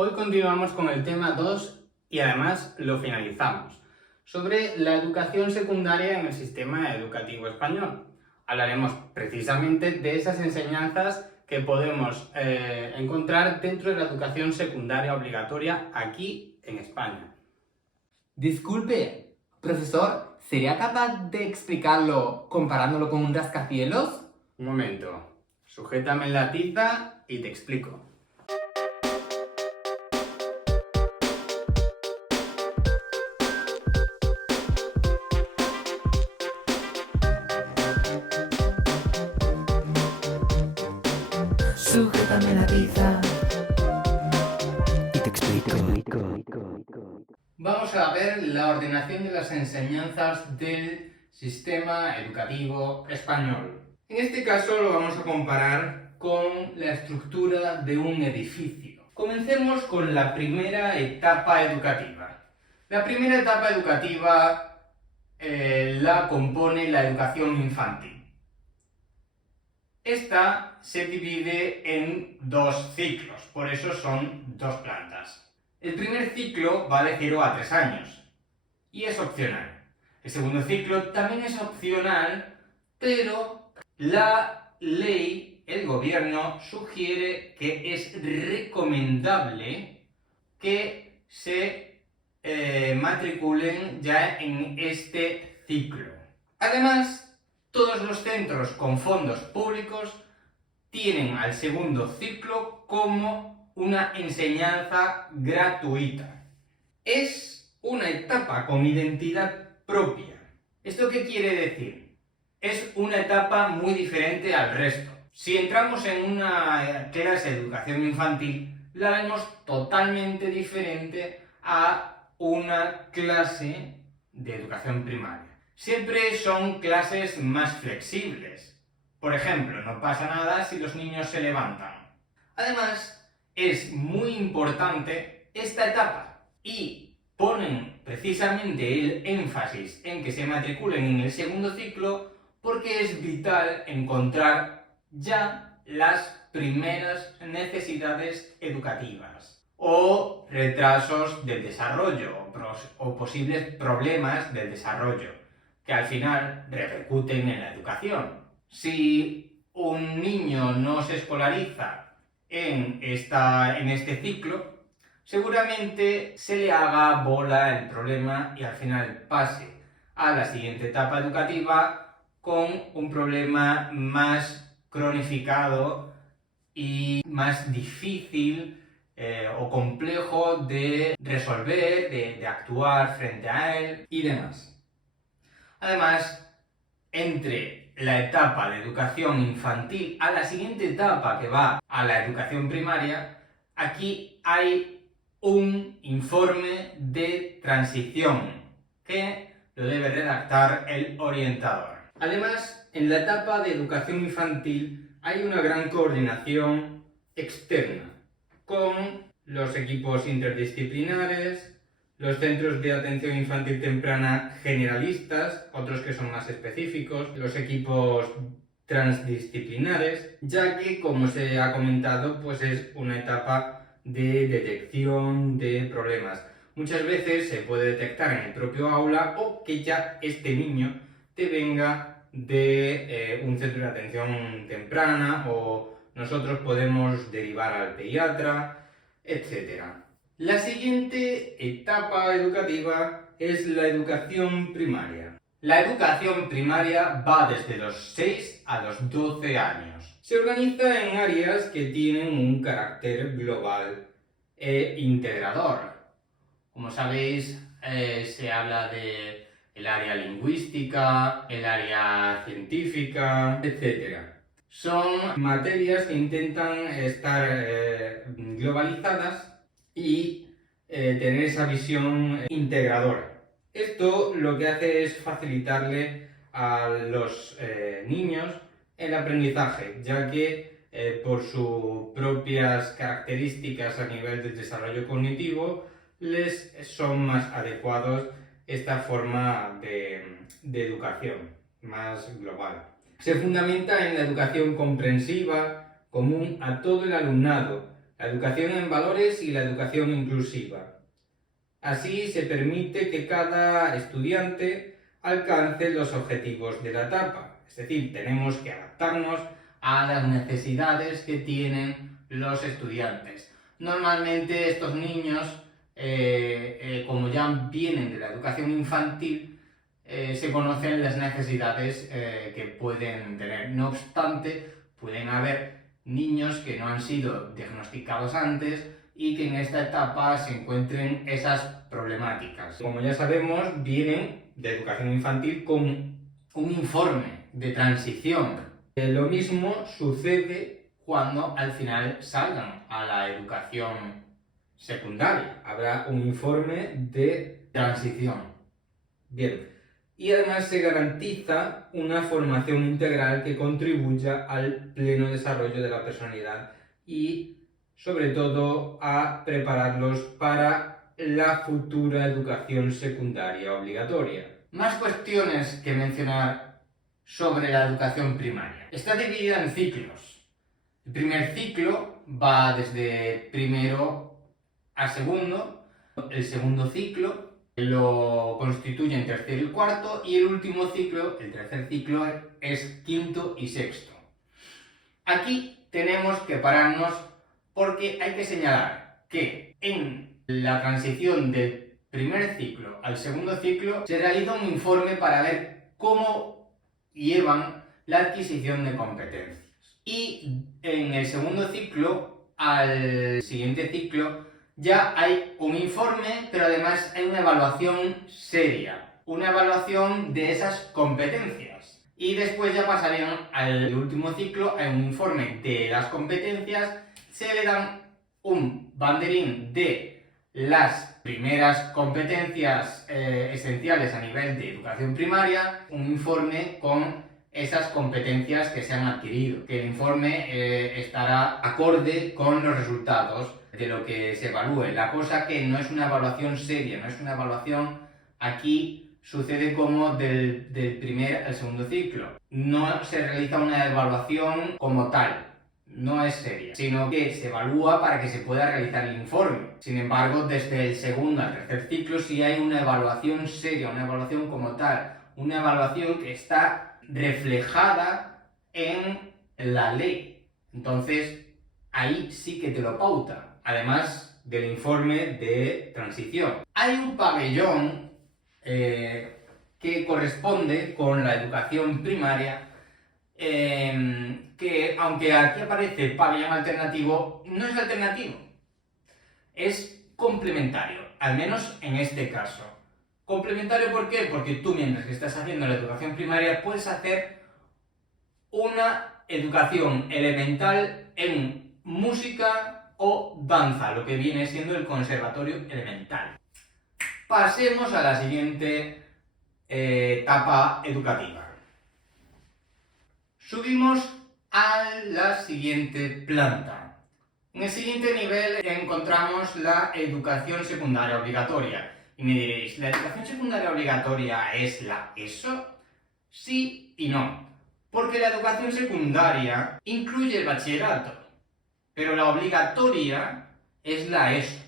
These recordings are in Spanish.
Hoy continuamos con el tema 2 y además lo finalizamos, sobre la educación secundaria en el sistema educativo español. Hablaremos precisamente de esas enseñanzas que podemos encontrar dentro de la educación secundaria obligatoria aquí en España. Disculpe, profesor, ¿sería capaz de explicarlo comparándolo con un rascacielos? Un momento, sujétame la tiza y te explico. Sujétame la tiza y te explico. Vamos a ver la ordenación de las enseñanzas del sistema educativo español. En este caso lo vamos a comparar con la estructura de un edificio. Comencemos con la primera etapa educativa. La primera etapa educativa la compone la educación infantil. Esta se divide en dos ciclos, por eso son dos plantas. El primer ciclo va de 0 a 3 años y es opcional. El segundo ciclo también es opcional, pero la ley, el gobierno, sugiere que es recomendable que se matriculen ya en este ciclo. Además, todos los centros con fondos públicos tienen al segundo ciclo como una enseñanza gratuita. Es una etapa con identidad propia. ¿Esto qué quiere decir? Es una etapa muy diferente al resto. Si entramos en una clase de educación infantil, la vemos totalmente diferente a una clase de educación primaria. Siempre son clases más flexibles. Por ejemplo, no pasa nada si los niños se levantan. Además, es muy importante esta etapa y ponen precisamente el énfasis en que se matriculen en el segundo ciclo porque es vital encontrar ya las primeras necesidades educativas o retrasos del desarrollo o posibles problemas del desarrollo que al final repercuten en la educación. Si un niño no se escolariza en este ciclo, seguramente se le haga bola el problema y al final pase a la siguiente etapa educativa con un problema más cronificado y más difícil o complejo de resolver, de actuar frente a él y demás. Además, entre la etapa de educación infantil a la siguiente etapa que va a la educación primaria, aquí hay un informe de transición que lo debe redactar el orientador. Además, en la etapa de educación infantil hay una gran coordinación externa con los equipos interdisciplinares, los centros de atención infantil temprana generalistas, otros que son más específicos, los equipos transdisciplinares, ya que, como se ha comentado, pues es una etapa de detección de problemas. Muchas veces se puede detectar en el propio aula o que ya este niño te venga de un centro de atención temprana o nosotros podemos derivar al pediatra, etc. La siguiente etapa educativa es la educación primaria. La educación primaria va desde los 6 a los 12 años. Se organiza en áreas que tienen un carácter global e integrador. Como sabéis, se habla de el área lingüística, el área científica, etc. Son materias que intentan estar globalizadas y tener esa visión integradora. Esto lo que hace es facilitarle a los niños el aprendizaje, ya que por sus propias características a nivel del desarrollo cognitivo les son más adecuados esta forma de educación más global. Se fundamenta en la educación comprensiva común a todo el alumnado, la educación en valores y la educación inclusiva. Así se permite que cada estudiante alcance los objetivos de la etapa. Es decir, tenemos que adaptarnos a las necesidades que tienen los estudiantes. Normalmente estos niños, como ya vienen de la educación infantil, se conocen las necesidades que pueden tener. No obstante, pueden haber niños que no han sido diagnosticados antes y que en esta etapa se encuentren esas problemáticas. Como ya sabemos, vienen de educación infantil con un informe de transición. Lo mismo sucede cuando al final salgan a la educación secundaria. Habrá un informe de transición. Bien. Y además se garantiza una formación integral que contribuya al pleno desarrollo de la personalidad y, sobre todo, a prepararlos para la futura educación secundaria obligatoria. Más cuestiones que mencionar sobre la educación primaria. Está dividida en ciclos. El primer ciclo va desde primero a segundo. El segundo ciclo lo constituyen tercero y cuarto, y el último ciclo, el tercer ciclo, es quinto y sexto. Aquí tenemos que pararnos porque hay que señalar que en la transición del primer ciclo al segundo ciclo se realiza un informe para ver cómo llevan la adquisición de competencias. Y en el segundo ciclo al siguiente ciclo ya hay un informe, pero además hay una evaluación seria, una evaluación de esas competencias. Y después ya pasarían al último ciclo, hay un informe de las competencias, se le dan un banderín de las primeras competencias esenciales a nivel de educación primaria, un informe con esas competencias que se han adquirido, que el informe estará acorde con los resultados de lo que se evalúe. La cosa que no es una evaluación seria, no es una evaluación, aquí sucede como del primer al segundo ciclo. No se realiza una evaluación como tal, no es seria, sino que se evalúa para que se pueda realizar el informe. Sin embargo, desde el segundo al tercer ciclo sí hay una evaluación seria, una evaluación como tal, una evaluación que está reflejada en la ley. Entonces, ahí sí que te lo pauta. Además del informe de transición. Hay un pabellón que corresponde con la educación primaria, que aunque aquí aparece pabellón alternativo, no es alternativo, es complementario, al menos en este caso. ¿Complementario por qué? Porque tú, mientras que estás haciendo la educación primaria, puedes hacer una educación elemental en música o danza, lo que viene siendo el conservatorio elemental. Pasemos a la siguiente etapa educativa. Subimos a la siguiente planta. En el siguiente nivel encontramos la educación secundaria obligatoria. Y me diréis, ¿la educación secundaria obligatoria es la ESO? Sí y no. Porque la educación secundaria incluye el bachillerato, pero la obligatoria es la ESO.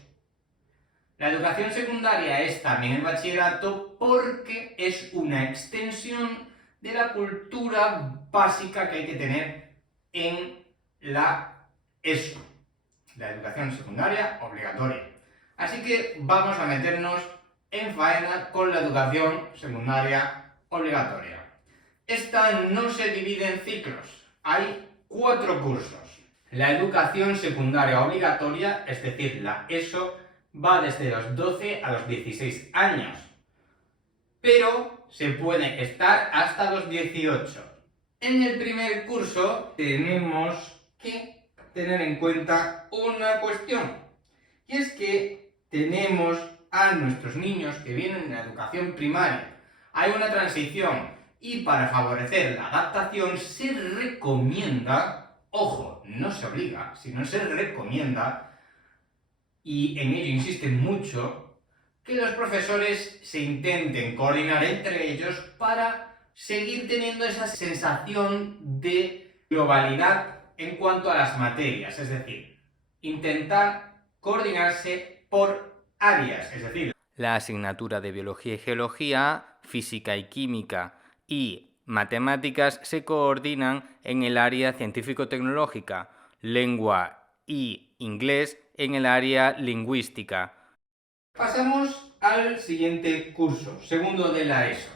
La educación secundaria es también el bachillerato porque es una extensión de la cultura básica que hay que tener en la ESO, la educación secundaria obligatoria. Así que vamos a meternos en faena con la educación secundaria obligatoria. Esta no se divide en ciclos, hay 4 cursos. La educación secundaria obligatoria, es decir, la ESO, va desde los 12 a los 16 años, pero se puede estar hasta los 18. En el primer curso tenemos que tener en cuenta una cuestión, y es que tenemos a nuestros niños que vienen de la educación primaria. Hay una transición y para favorecer la adaptación se recomienda, ojo, no se obliga, sino se recomienda, y en ello insisten mucho, que los profesores se intenten coordinar entre ellos para seguir teniendo esa sensación de globalidad en cuanto a las materias. Es decir, intentar coordinarse por áreas, es decir, la asignatura de Biología y Geología, Física y Química y Matemáticas se coordinan en el área científico-tecnológica, Lengua y Inglés en el área lingüística. Pasamos al siguiente curso, segundo de la ESO.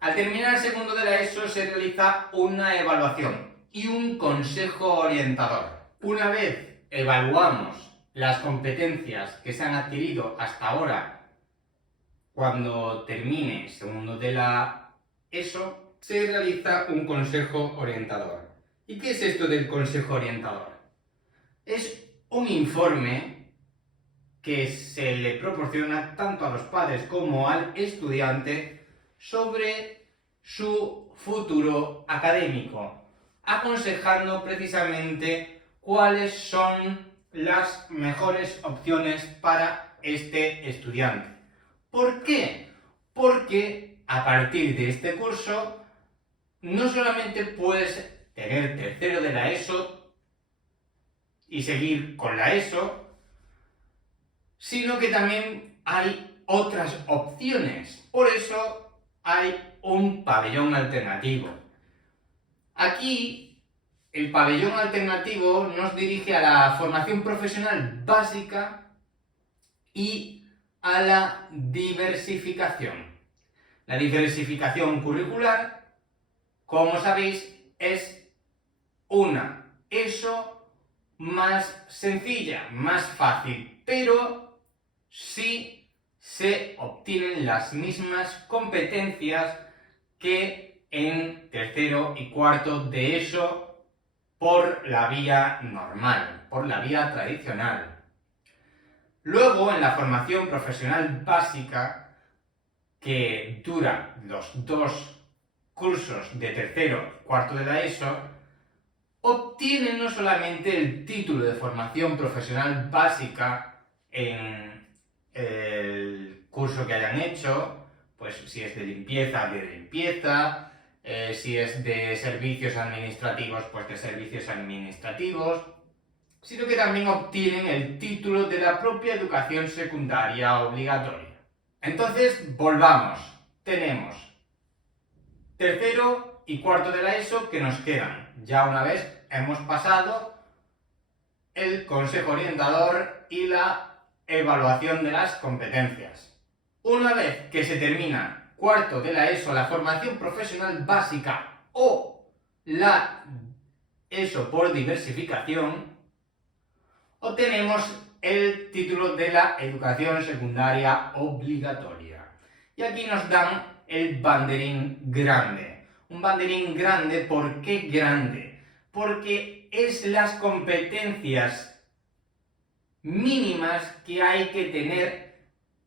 Al terminar el segundo de la ESO se realiza una evaluación y un consejo orientador. Una vez evaluamos las competencias que se han adquirido hasta ahora, cuando termine segundo de la ESO, se realiza un consejo orientador. ¿Y qué es esto del consejo orientador? Es un informe que se le proporciona tanto a los padres como al estudiante sobre su futuro académico, aconsejando precisamente cuáles son las mejores opciones para este estudiante. ¿Por qué? Porque a partir de este curso no solamente puedes tener tercero de la ESO y seguir con la ESO, sino que también hay otras opciones. Por eso hay un pabellón alternativo. Aquí, el pabellón alternativo nos dirige a la formación profesional básica y a la diversificación. La diversificación curricular, como sabéis, es una ESO más sencilla, más fácil, pero si se obtienen las mismas competencias que en tercero y cuarto de ESO por la vía normal, por la vía tradicional. Luego, en la formación profesional básica, que dura los 2 cursos de tercero y cuarto de la ESO, obtienen no solamente el título de formación profesional básica en el curso que hayan hecho, pues si es de limpieza, si es de servicios administrativos, pues de servicios administrativos, sino que también obtienen el título de la propia educación secundaria obligatoria. Entonces, volvamos. Tenemos tercero y cuarto de la ESO que nos quedan. Ya una vez hemos pasado el consejo orientador y la evaluación de las competencias. Una vez que se termina cuarto de la ESO, la formación profesional básica o la ESO por diversificación, obtenemos el título de la educación secundaria obligatoria. Y aquí nos dan el banderín grande. Un banderín grande, ¿por qué grande? Porque es las competencias mínimas que hay que tener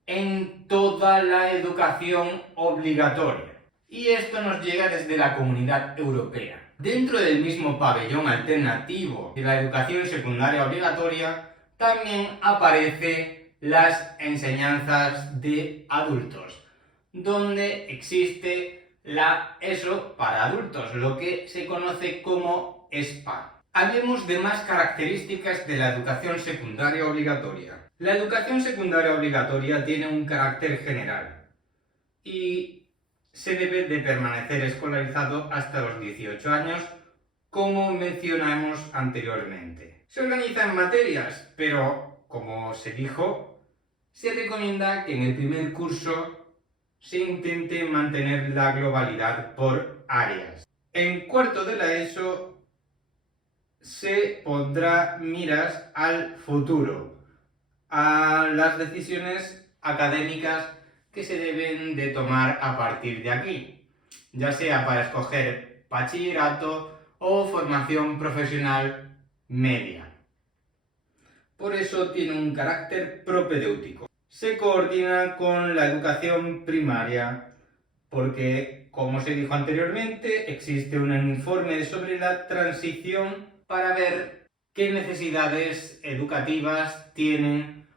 en toda la educación obligatoria. Y esto nos llega desde la Comunidad Europea. Dentro del mismo pabellón alternativo de la educación secundaria obligatoria, también aparecen las enseñanzas de adultos, donde existe la ESO para adultos, lo que se conoce como ESPA. Hablemos de más características de la educación secundaria obligatoria. La educación secundaria obligatoria tiene un carácter general y se debe de permanecer escolarizado hasta los 18 años, como mencionamos anteriormente. Se organiza en materias, pero, como se dijo, se recomienda que en el primer curso se intente mantener la globalidad por áreas. En cuarto de la ESO se pondrá miras al futuro, a las decisiones académicas que se deben de tomar a partir de aquí, ya sea para escoger bachillerato o formación profesional media. Por eso tiene un carácter propedéutico. Se coordina con la educación primaria porque, como se dijo anteriormente, existe un informe sobre la transición para ver qué necesidades educativas tienen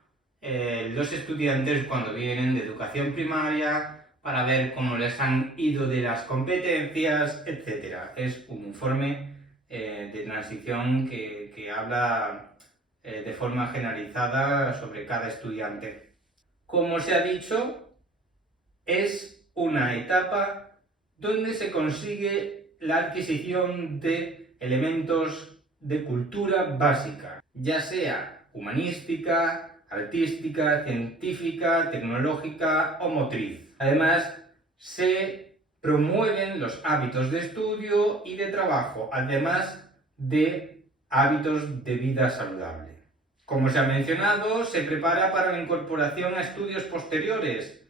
los estudiantes cuando vienen de educación primaria, para ver cómo les han ido de las competencias, etc. Es un informe de transición que habla de forma generalizada sobre cada estudiante. Como se ha dicho, es una etapa donde se consigue la adquisición de elementos de cultura básica, ya sea humanística, artística, científica, tecnológica o motriz. Además, se promueven los hábitos de estudio y de trabajo, además de hábitos de vida saludable. Como se ha mencionado, se prepara para la incorporación a estudios posteriores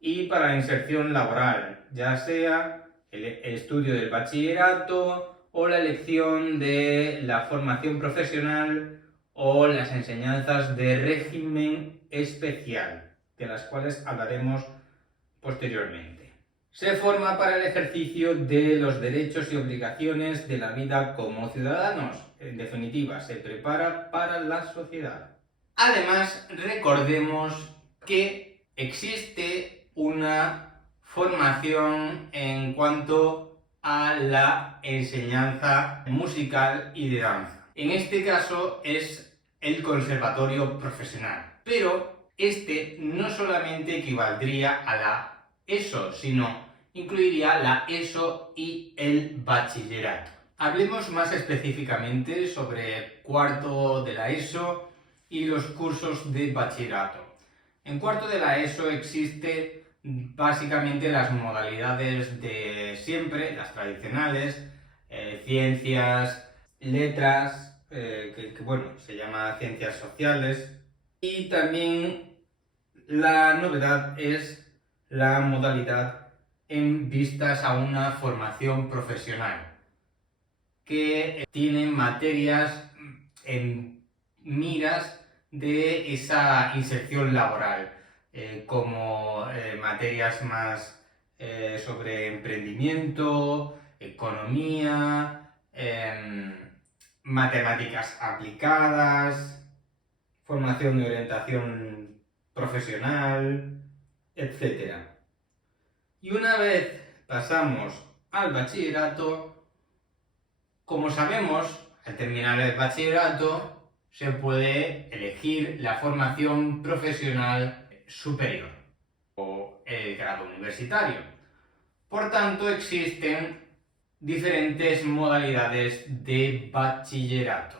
y para la inserción laboral, ya sea el estudio del bachillerato o la elección de la formación profesional o las enseñanzas de régimen especial, de las cuales hablaremos posteriormente. Se forma para el ejercicio de los derechos y obligaciones de la vida como ciudadanos. En definitiva, se prepara para la sociedad. Además, recordemos que existe una formación en cuanto a la enseñanza musical y de danza. En este caso es el conservatorio profesional, pero este no solamente equivaldría a la ESO, sino incluiría la ESO y el bachillerato. Hablemos más específicamente sobre cuarto de la ESO y los cursos de bachillerato. En cuarto de la ESO existe básicamente las modalidades de siempre, las tradicionales, ciencias, letras, se llama ciencias sociales, y también la novedad es la modalidad en vistas a una formación profesional, que tiene materias en miras de esa inserción laboral, como materias más sobre emprendimiento, economía, matemáticas aplicadas, formación y orientación profesional, etc. Y una vez pasamos al bachillerato, como sabemos, al terminar el bachillerato se puede elegir la formación profesional superior o el grado universitario. Por tanto, existen diferentes modalidades de bachillerato.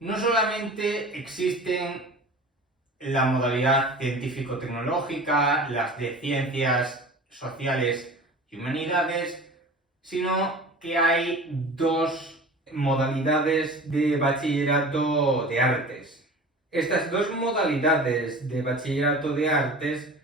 No solamente existen la modalidad científico-tecnológica, las de ciencias sociales y humanidades, sino que hay dos modalidades de bachillerato de artes. Estas dos modalidades de bachillerato de artes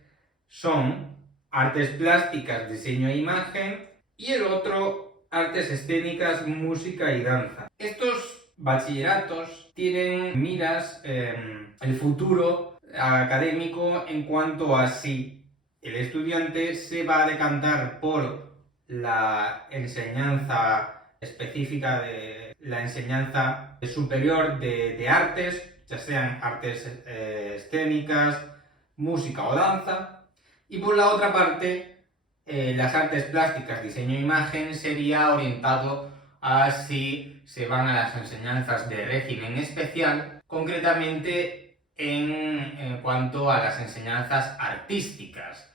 son artes plásticas, diseño e imagen, y el otro artes escénicas, música y danza. Estos bachilleratos tienen miras el futuro académico en cuanto a si el estudiante se va a decantar por la enseñanza específica de la enseñanza superior de artes, ya sean artes escénicas, música o danza, y por la otra parte las artes plásticas, diseño e imagen sería orientado a si se van a las enseñanzas de régimen especial, concretamente en cuanto a las enseñanzas artísticas,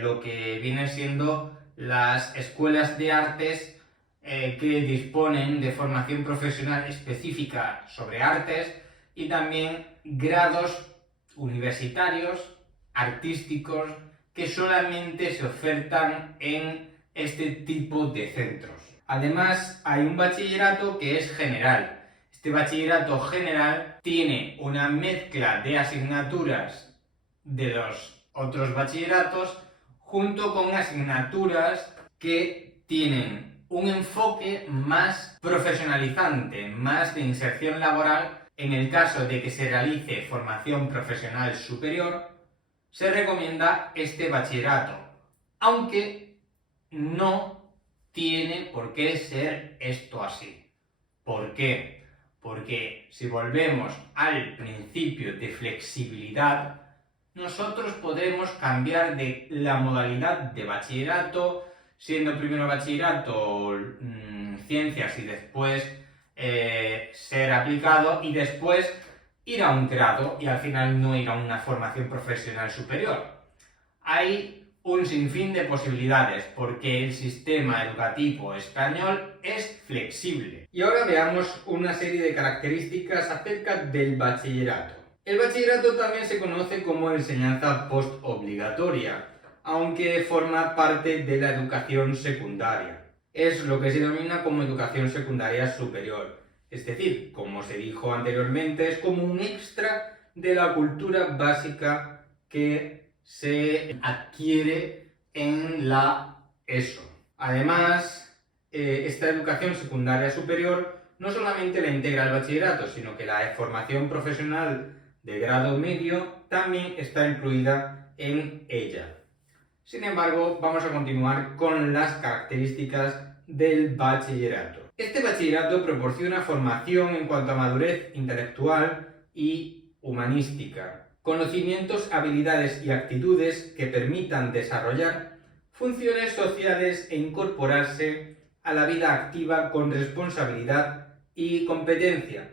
lo que vienen siendo las escuelas de artes que disponen de formación profesional específica sobre artes y también grados universitarios, artísticos, que solamente se ofertan en este tipo de centros. Además, hay un bachillerato que es general. Este bachillerato general tiene una mezcla de asignaturas de los otros bachilleratos junto con asignaturas que tienen un enfoque más profesionalizante, más de inserción laboral. En el caso de que se realice formación profesional superior, se recomienda este bachillerato, aunque no tiene por qué ser esto así. ¿Por qué? Porque si volvemos al principio de flexibilidad, nosotros podremos cambiar de la modalidad de bachillerato, siendo primero bachillerato ciencias y después ser aplicado, y después ir a un grado y al final no ir a una formación profesional superior. Hay un sinfín de posibilidades porque el sistema educativo español es flexible. Y ahora veamos una serie de características acerca del bachillerato. El bachillerato también se conoce como enseñanza postobligatoria, aunque forma parte de la educación secundaria. Es lo que se denomina como educación secundaria superior. Es decir, como se dijo anteriormente, es como un extra de la cultura básica que se adquiere en la ESO. Además, esta educación secundaria superior no solamente la integra el bachillerato, sino que la formación profesional de grado medio también está incluida en ella. Sin embargo, vamos a continuar con las características del bachillerato. Este bachillerato proporciona formación en cuanto a madurez intelectual y humanística, conocimientos, habilidades y actitudes que permitan desarrollar funciones sociales e incorporarse a la vida activa con responsabilidad y competencia.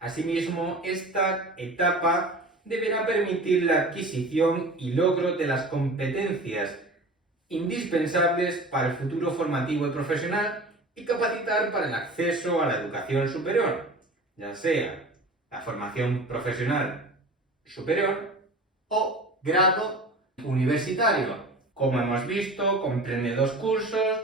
Asimismo, esta etapa deberá permitir la adquisición y logro de las competencias indispensables para el futuro formativo y profesional y capacitar para el acceso a la educación superior, ya sea la formación profesional superior o grado universitario. Como hemos visto, comprende 2 cursos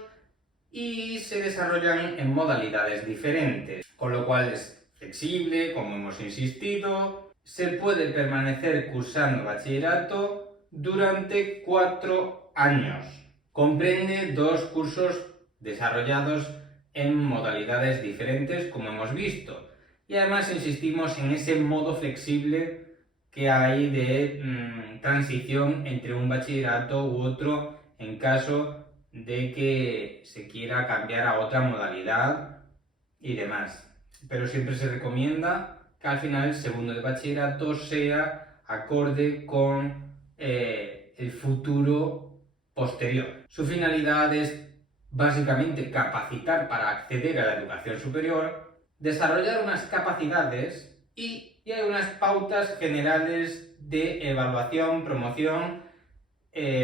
y se desarrollan en modalidades diferentes, con lo cual es flexible, como hemos insistido. Se puede permanecer cursando bachillerato durante 4 años. Comprende 2 cursos desarrollados en modalidades diferentes, como hemos visto. Y además insistimos en ese modo flexible que hay de transición entre un bachillerato u otro en caso de que se quiera cambiar a otra modalidad y demás. Pero siempre se recomienda que al final el segundo de bachillerato sea acorde con el futuro posterior. Su finalidad es básicamente capacitar para acceder a la educación superior, desarrollar unas capacidades y hay unas pautas generales de evaluación, promoción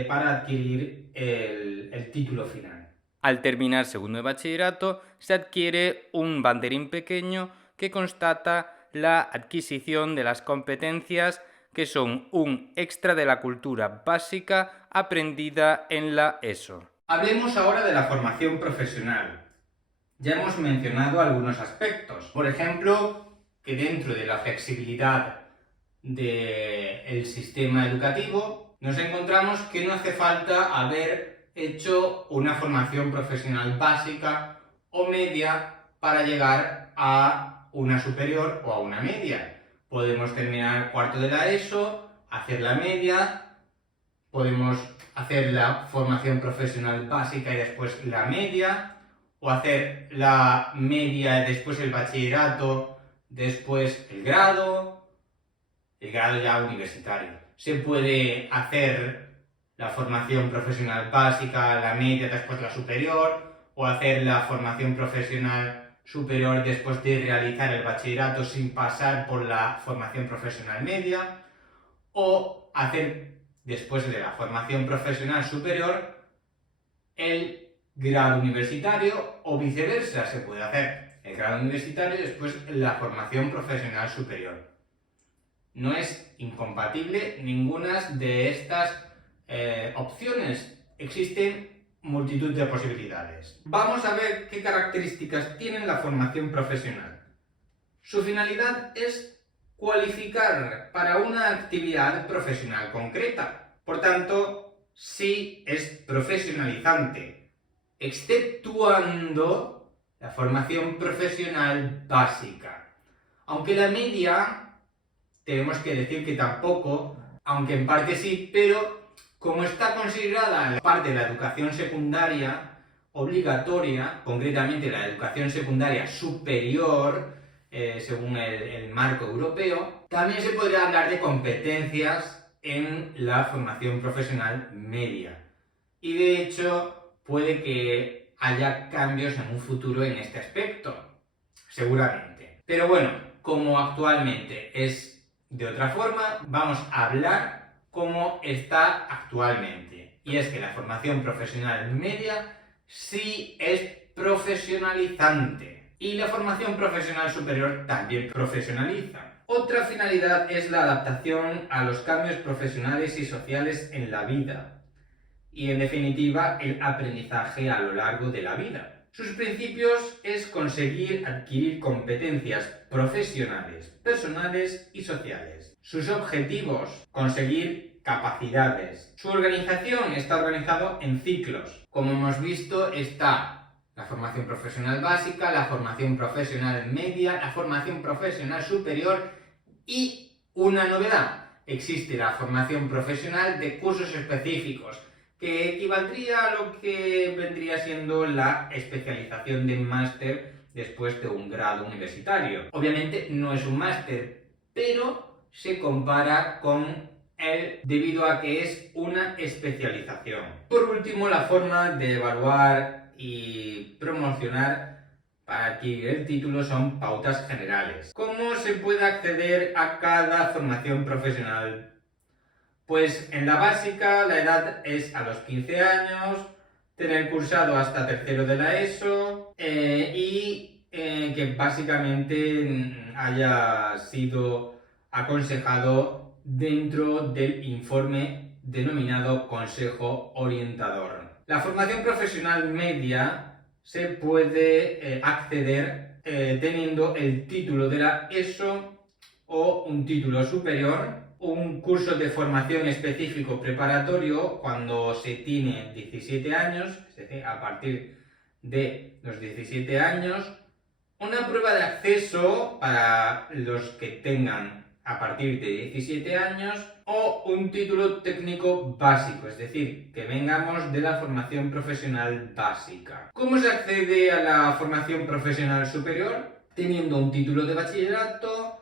para adquirir el título final. Al terminar segundo de bachillerato, se adquiere un banderín pequeño que constata la adquisición de las competencias que son un extra de la cultura básica aprendida en la ESO. Hablemos ahora de la formación profesional. Ya hemos mencionado algunos aspectos. Por ejemplo, que dentro de la flexibilidad del sistema educativo nos encontramos que no hace falta haber hecho una formación profesional básica o media para llegar a una superior o a una media. Podemos terminar cuarto de la ESO, hacer la media, podemos hacer la formación profesional básica y después la media, o hacer la media y después el bachillerato, después el grado ya universitario. Se puede hacer la formación profesional básica, la media, después la superior, o hacer la formación profesional superior después de realizar el bachillerato sin pasar por la formación profesional media, o hacer después de la formación profesional superior el grado universitario, o viceversa, se puede hacer el grado universitario y después la formación profesional superior. No es incompatible ninguna de estas opciones. Existen multitud de posibilidades. Vamos a ver qué características tiene la formación profesional. Su finalidad es cualificar para una actividad profesional concreta. Por tanto, sí es profesionalizante, exceptuando la formación profesional básica. Aunque la media, tenemos que decir que tampoco, aunque en parte sí, pero como está considerada la parte de la educación secundaria obligatoria, concretamente la educación secundaria superior, según el marco europeo, también se podría hablar de competencias en la formación profesional media. Y de hecho, puede que haya cambios en un futuro en este aspecto, seguramente. Pero bueno, como actualmente es de otra forma, vamos a hablar cómo está actualmente. Y es que la formación profesional media sí es profesionalizante. Y la formación profesional superior también profesionaliza. Otra finalidad es la adaptación a los cambios profesionales y sociales en la vida. Y en definitiva, el aprendizaje a lo largo de la vida. Sus principios es conseguir adquirir competencias profesionales, personales y sociales. Sus objetivos, conseguir capacidades. Su organización está organizado en ciclos. Como hemos visto, está la formación profesional básica, la formación profesional media, la formación profesional superior y una novedad. Existe la formación profesional de cursos específicos, que equivaldría a lo que vendría siendo la especialización de máster después de un grado universitario. Obviamente no es un máster, pero se compara con él debido a que es una especialización. Por último, la forma de evaluar y promocionar para adquirir el título son pautas generales. ¿Cómo se puede acceder a cada formación profesional? Pues en la básica la edad es a los 15 años, tener cursado hasta tercero de la ESO y que básicamente haya sido aconsejado dentro del informe denominado Consejo Orientador. La formación profesional media se puede acceder teniendo el título de la ESO o un título superior, un curso de formación específico preparatorio cuando se tiene 17 años, es decir, a partir de los 17 años, una prueba de acceso para los que tengan a partir de 17 años o un título técnico básico, es decir, que vengamos de la formación profesional básica. ¿Cómo se accede a la formación profesional superior? Teniendo un título de bachillerato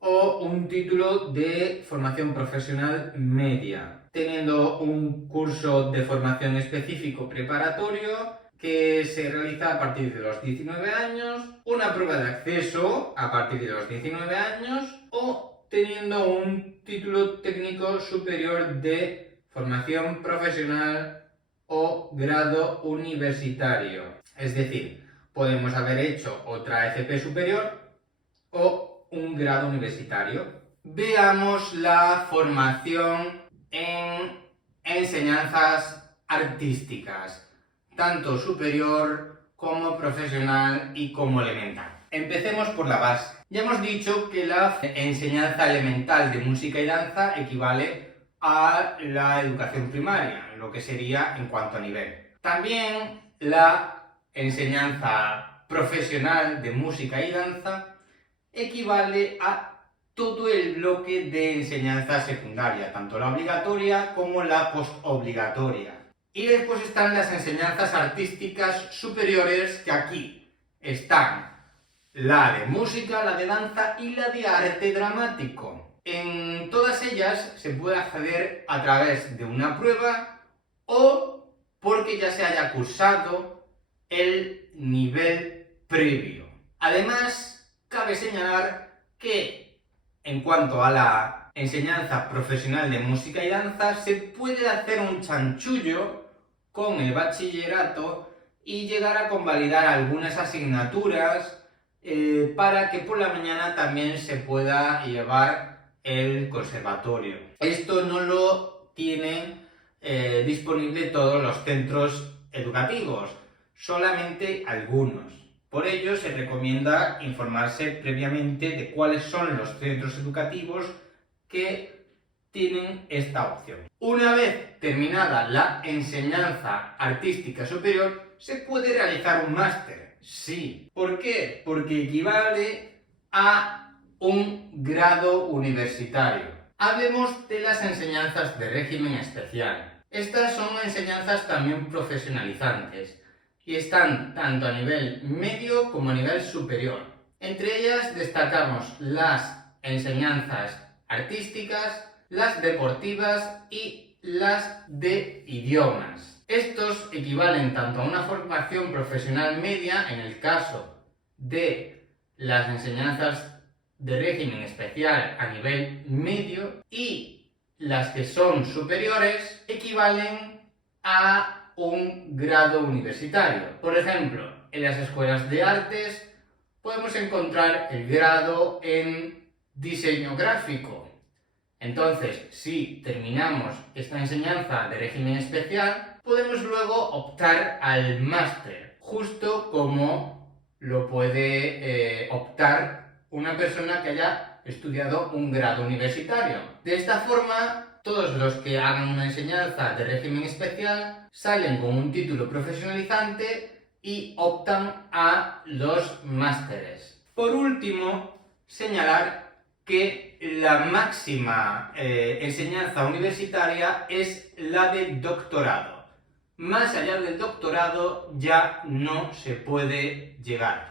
o un título de formación profesional media, teniendo un curso de formación específico preparatorio que se realiza a partir de los 19 años, una prueba de acceso a partir de los 19 años o teniendo un título técnico superior de formación profesional o grado universitario. Es decir, podemos haber hecho otra FP superior o un grado universitario. Veamos la formación en enseñanzas artísticas, tanto superior como profesional y como elemental. Empecemos por la base. Ya hemos dicho que la enseñanza elemental de música y danza equivale a la educación primaria, lo que sería en cuanto a nivel. También la enseñanza profesional de música y danza equivale a todo el bloque de enseñanza secundaria, tanto la obligatoria como la postobligatoria. Y después están las enseñanzas artísticas superiores, que aquí están la de música, la de danza y la de arte dramático. En todas ellas se puede acceder a través de una prueba o porque ya se haya cursado el nivel previo. Además, cabe señalar que, en cuanto a la enseñanza profesional de música y danza, se puede hacer un chanchullo con el bachillerato y llegar a convalidar algunas asignaturas para que por la mañana también se pueda llevar el conservatorio. Esto no lo tienen disponible todos los centros educativos, solamente algunos. Por ello, se recomienda informarse previamente de cuáles son los centros educativos que tienen esta opción. Una vez terminada la enseñanza artística superior, se puede realizar un máster. Sí. ¿Por qué? Porque equivale a un grado universitario. Hablemos de las enseñanzas de régimen especial. Estas son enseñanzas también profesionalizantes y están tanto a nivel medio como a nivel superior. Entre ellas destacamos las enseñanzas artísticas, las deportivas y las de idiomas. Estos equivalen tanto a una formación profesional media, en el caso de las enseñanzas de régimen especial a nivel medio y las que son superiores equivalen a un grado universitario. Por ejemplo, en las escuelas de artes podemos encontrar el grado en diseño gráfico. Entonces, si terminamos esta enseñanza de régimen especial, podemos luego optar al máster, justo como lo puede optar una persona que haya estudiado un grado universitario. De esta forma, todos los que hagan una enseñanza de régimen especial salen con un título profesionalizante y optan a los másteres. Por último, señalar que la máxima enseñanza universitaria es la de doctorado. Más allá del doctorado ya no se puede llegar.